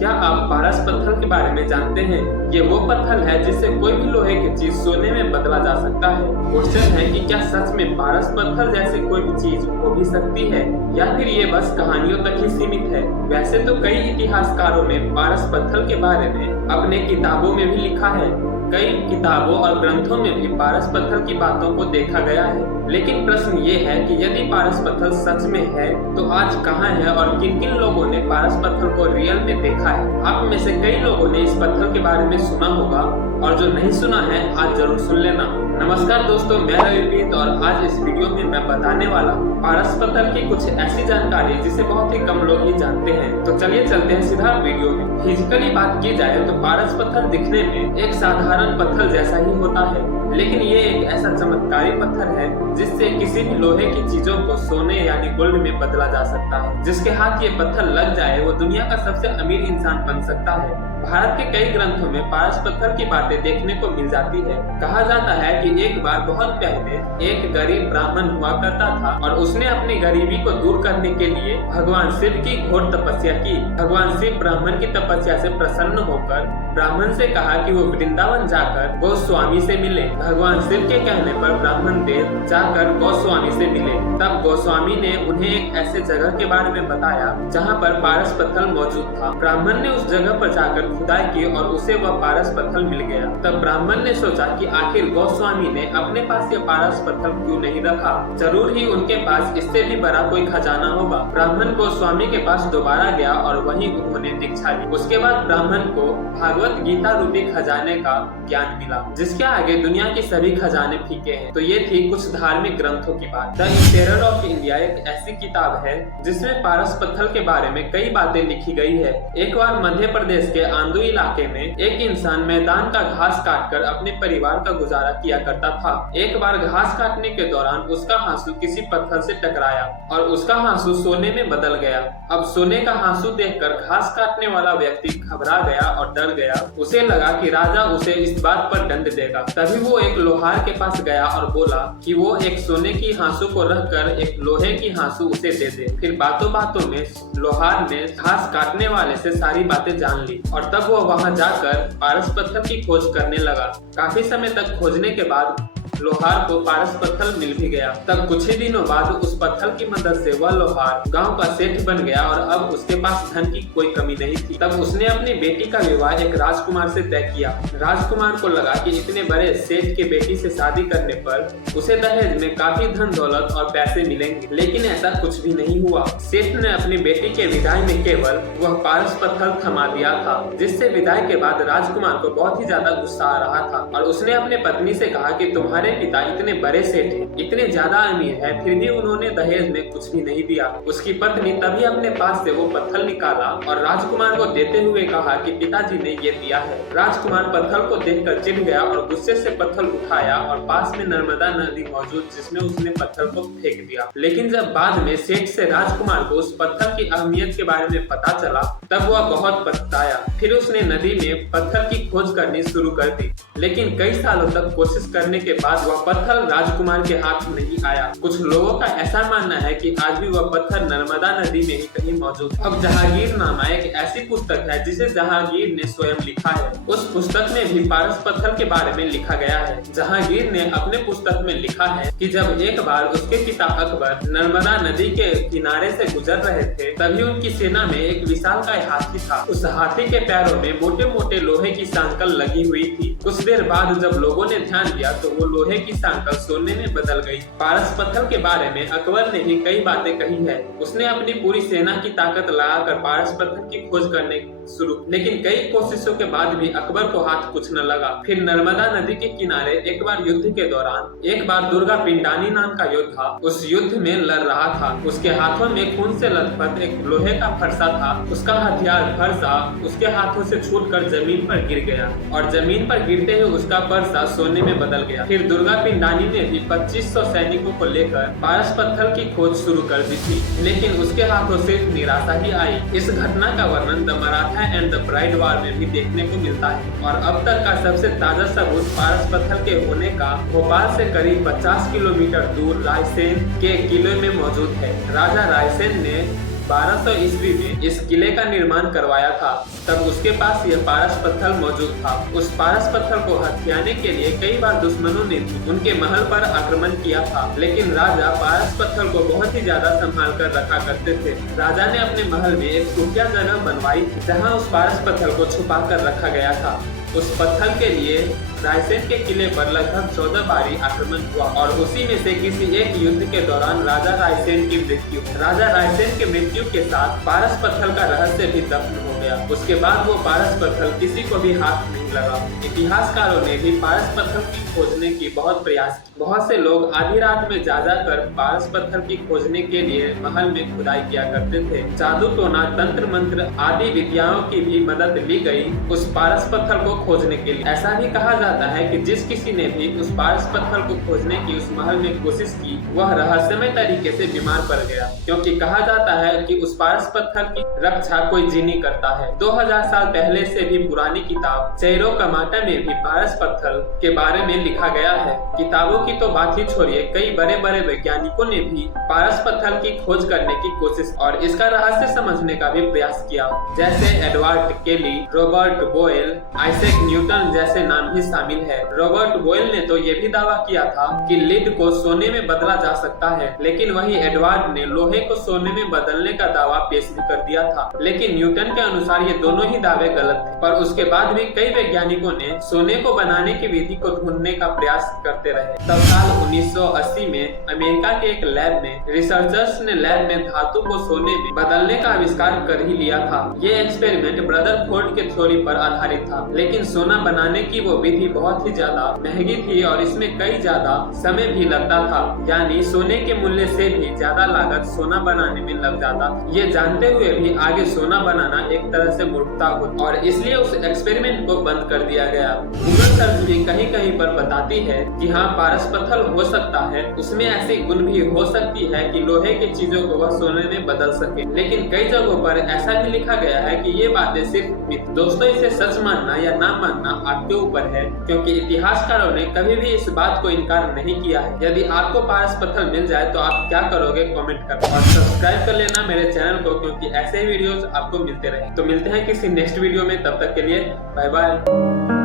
क्या आप पारस पत्थर के बारे में जानते हैं? ये वो पत्थर है जिससे कोई भी लोहे की चीज सोने में बदला जा सकता है। क्वेश्चन है कि क्या सच में पारस पत्थर जैसी कोई भी चीज हो भी सकती है या फिर ये बस कहानियों तक ही सीमित है। वैसे तो कई इतिहासकारों ने पारस पत्थर के बारे में अपने किताबों में भी लिखा है। कई किताबों और ग्रंथों में भी पारस पत्थर की बातों को देखा गया है। लेकिन प्रश्न ये है कि यदि पारस पत्थर सच में है तो आज कहाँ है और किन किन लोगों ने पारस पत्थर को रियल में देखा है। आप में से कई लोगों ने इस पत्थर के बारे में सुना होगा और जो नहीं सुना है आज जरूर सुन लेना। नमस्कार दोस्तों, मैं रविप्रीत और आज इस वीडियो में मैं बताने वाला पारस पत्थर की कुछ ऐसी जानकारी जिसे बहुत ही कम लोग ही जानते हैं। तो चलिए चलते हैं सीधा वीडियो में। फिजिकली बात की जाए तो पारस पत्थर दिखने में एक साधारण पत्थर जैसा ही होता है, लेकिन ये एक ऐसा चमत्कारी पत्थर है जिससे किसी भी लोहे की चीजों को सोने यानी गोल्ड में बदला जा सकता है। जिसके हाथ ये पत्थर लग जाए वो दुनिया का सबसे अमीर इंसान बन सकता है। भारत के कई ग्रंथों में पारस पत्थर की बातें देखने को मिल जाती है। कहा जाता है कि एक बार बहुत पहले एक गरीब ब्राह्मण हुआ करता था और उसने अपनी गरीबी को दूर करने के लिए भगवान शिव की घोर तपस्या की। भगवान शिव ब्राह्मण की तपस्या से प्रसन्न होकर ब्राह्मण से कहा कि वो वृंदावन जाकर गोस्वामी से मिले। भगवान शिव के कहने पर ब्राह्मण देव जाकर गोस्वामी से मिले। तब गोस्वामी ने उन्हें एक ऐसे जगह के बारे में बताया जहाँ पर पारस पत्थर मौजूद था। ब्राह्मण ने उस जगह पर जाकर खुदाई की और उसे वह पारस पत्थर मिल गया। तब ब्राह्मण ने सोचा कि आखिर गोस्वामी ने अपने पास ये पारस पत्थर क्यों नहीं रखा, जरूर ही उनके पास इससे भी बड़ा कोई खजाना होगा। ब्राह्मण गोस्वामी के पास दोबारा गया और वहीं उन्होंने दीक्षा ली। उसके बाद ब्राह्मण को भागवत गीता रूपी खजाने का ज्ञान मिला, जिसके आगे दुनिया के सभी खजाने फीके हैं। तो ये थी कुछ धार्मिक ग्रंथों की बात। द टेरर ऑफ इंडिया एक ऐसी किताब है जिसमें पारस पत्थर के बारे में कई बातें लिखी गई है। एक बार मध्य प्रदेश के आंदू इलाके में एक इंसान मैदान का घास काटकर अपने परिवार का गुजारा किया करता था। एक बार घास काटने के दौरान उसका हाँसू किसी पत्थर से टकराया और उसका हाँसू सोने में बदल गया। अब सोने का हाँसू देखकर घास काटने वाला व्यक्ति घबरा गया और डर गया। उसे लगा कि राजा उसे इस बात पर दंड देगा। तभी वो एक लोहार के पास गया और बोला कि वो एक सोने की हाँसू को रखकर एक लोहे की हाँसू उसे दे दे। फिर बातों बातों में लोहार ने घास काटने वाले से सारी बातें जान ली और तब वो वहां जाकर पारस पत्थर की खोज करने लगा। काफी समय तक खोजने के बाद लोहार को पारस पत्थर मिल भी गया। तब कुछ ही दिनों बाद उस पत्थर की मदद से वह लोहार गांव का सेठ बन गया और अब उसके पास धन की कोई कमी नहीं थी। तब उसने अपनी बेटी का विवाह एक राजकुमार से तय किया। राजकुमार को लगा कि इतने बड़े सेठ के बेटी से शादी करने पर उसे दहेज में काफी धन दौलत और पैसे मिलेंगे, लेकिन ऐसा कुछ भी नहीं हुआ। सेठ ने अपनी बेटी के विदाई में केवल वह पारस पत्थर थमा दिया था, जिससे विदाई के बाद राजकुमार को बहुत ही ज्यादा गुस्सा आ रहा था और उसने अपने पत्नी से कहा कि तुम्हारे पिता इतने बड़े सेठ हैं, इतने ज्यादा अमीर हैं, फिर भी उन्होंने दहेज में कुछ भी नहीं दिया। उसकी पत्नी तभी अपने पास से वो पत्थर निकाला और राजकुमार को देते हुए कहा कि पिताजी ने ये दिया है। राजकुमार पत्थर को देखकर चिढ़ गया और गुस्से से पत्थर उठाया और पास में नर्मदा नदी मौजूद जिसमें उसने पत्थर को फेंक दिया। लेकिन जब बाद में सेठ से राजकुमार को उस पत्थर की अहमियत के बारे में पता चला तब वह बहुत पछताया। फिर उसने नदी में पत्थर की खोज करनी शुरू कर दी, लेकिन कई सालों तक कोशिश करने के बाद वह पत्थर राजकुमार के हाथ नहीं आया। कुछ लोगों का ऐसा मानना है कि आज भी वह पत्थर नर्मदा नदी में ही कहीं मौजूद है। अब जहांगीरनामा एक ऐसी पुस्तक है जिसे जहांगीर ने स्वयं लिखा है। उस पुस्तक में भी पारस पत्थर के बारे में लिखा गया है। जहांगीर ने अपने पुस्तक में लिखा है कि जब एक बार उसके पिता अकबर नर्मदा नदी के किनारे से गुजर रहे थे तभी उनकी सेना में एक विशालकाय हाथी था। उस हाथी के पैरों में मोटे मोटे लोहे की सांकल लगी हुई थी। कुछ देर बाद जब लोगों ने ध्यान दिया तो वो लोहे की सांकल सोने में बदल गई। पारस पत्थर के बारे में अकबर ने भी कई बातें कही है। उसने अपनी पूरी सेना की ताकत लगाकर पारस पत्थर की खोज करने शुरू, लेकिन कई कोशिशों के बाद भी अकबर को हाथ कुछ न लगा। फिर नर्मदा नदी के किनारे एक बार युद्ध के दौरान एक बार दुर्गा पिंडानी नाम का योद्धा उस युद्ध में लड़ रहा था। उसके हाथों में खून से लथपथ एक लोहे का फरसा था। उसका हथियार फरसा उसके हाथों से छूटकर जमीन पर गिर गया और जमीन पर गिरते हुए उसका फरसा सोने में बदल गया। फिर दुर्गा पिंडानी ने भी 2500 सैनिकों को लेकर पारस पत्थर की खोज शुरू कर दी थी, लेकिन उसके हाथों से निराशा ही आई। इस घटना का वर्णन the Maratha and the bride war में भी देखने को मिलता है और अब तक का सबसे ताजा सबूत पारस पत्थर के होने का भोपाल से करीब 50 किलोमीटर दूर रायसेन के किले में मौजूद है। राजा रायसेन ने 1200 ईस्वी में इस किले का निर्माण करवाया था। तब उसके पास यह पारस पत्थर मौजूद था। उस पारस पत्थर को हथियाने के लिए कई बार दुश्मनों ने उनके महल पर आक्रमण किया था, लेकिन राजा पारस पत्थर को बहुत ही ज्यादा संभाल कर रखा करते थे। राजा ने अपने महल में एक खुफिया जगह बनवाई थी, जहाँ उस पारस पत्थर को छुपा कर रखा गया था। उस पत्थर के लिए रायसेन के किले पर लगभग 14 बारी आक्रमण हुआ और उसी में से किसी एक युद्ध के दौरान राजा रायसेन की मृत्यु के साथ पारस पत्थर का रहस्य भी दफन हो गया। उसके बाद वो पारस पत्थर किसी को भी हाथ नहीं लगा। इतिहासकारों ने भी पारस पत्थर की खोजने की बहुत प्रयास किया। बहुत से लोग आधी रात में जा कर पारस पत्थर की खोजने के लिए महल में खुदाई किया करते थे। जादू टोना, तंत्र मंत्र आदि विद्याओं की भी मदद ली गई उस पारस पत्थर को खोजने के लिए। ऐसा भी कहा जाता है कि जिस किसी ने भी उस पारस पत्थर को खोजने की उस महल में कोशिश की, वह रहस्यमय तरीके से बीमार पड़ गया, क्योंकि कहा जाता है कि उस पारस पत्थर की रक्षा कोई जिनी करता है। 2000 साल पहले से भी पुरानी किताब चेरो कमाटा में भी पारस पत्थर के बारे में लिखा गया है। किताबों की तो बात ही छोड़िए, कई बड़े बड़े वैज्ञानिकों ने भी पारस पत्थर की खोज करने की कोशिश और इसका रहस्य समझने का भी प्रयास किया, जैसे एडवर्ड केली, रॉबर्ट बोयल, आइजैक न्यूटन जैसे नाम भी शामिल है। रॉबर्ट बोयल ने तो ये भी दावा किया था कि लीड को सोने में बदला जा सकता है, लेकिन वही एडवर्ड ने लोहे को सोने में बदलने का दावा पेश भी कर दिया था। लेकिन न्यूटन के अनुसार ये दोनों ही दावे गलत थे, पर उसके बाद भी कई वैज्ञानिकों ने सोने को बनाने की विधि को ढूंढने का प्रयास करते रहे। तब साल 1980 में अमेरिका के एक लैब में रिसर्चर्स ने लैब में धातु को सोने में बदलने का आविष्कार कर ही लिया था। ये एक्सपेरिमेंट रदरफोर्ड के थ्योरी पर आधारित था, लेकिन सोना बनाने की वो विधि बहुत ही ज्यादा महंगी थी और इसमें कई ज्यादा समय भी लगता था, यानी सोने के मूल्य से भी ज्यादा लागत सोना बनाने में लग जाता। ये जानते हुए भी आगे सोना बनाना एक तरह से मूर्खता होती और इसलिए उस एक्सपेरिमेंट को बंद कर दिया गया। गूगल सर्च भी कहीं कहीं पर बताती है कि हाँ, पारस पत्थर हो सकता है, उसमें ऐसी गुण भी हो सकती है कि लोहे की चीजों को वह सोने में बदल सके, लेकिन कई जगहों पर ऐसा भी लिखा गया है कि ये बातें सिर्फ मिथ। दोस्तों, इसे सच मानना या ना मानना आपके ऊपर है, क्योंकि इतिहासकारों ने कभी भी इस बात को इनकार नहीं किया है। यदि आपको पारस पत्थर मिल जाए तो आप क्या करोगे, कमेंट करो और सब्सक्राइब कर लेना मेरे चैनल को, क्योंकि ऐसे वीडियोस आपको मिलते रहे। तो मिलते हैं किसी नेक्स्ट वीडियो में, तब तक के लिए बाय बाय।